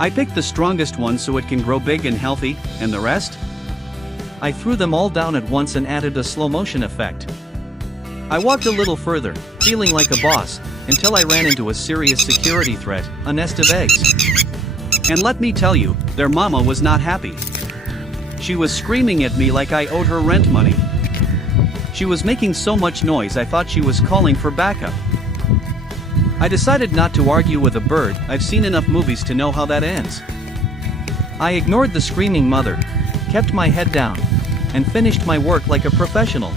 I picked the strongest one so it can grow big and healthy, and the rest? I threw them all down at once and added a slow motion effect. I walked a little further, feeling like a boss, until I ran into a serious security threat, a nest of eggs. And let me tell you, their mama was not happy. She was screaming at me like I owed her rent money. She was making so much noise I thought she was calling for backup. I decided not to argue with a bird. I've seen enough movies to know how that ends. I ignored the screaming mother, kept my head down, and finished my work like a professional.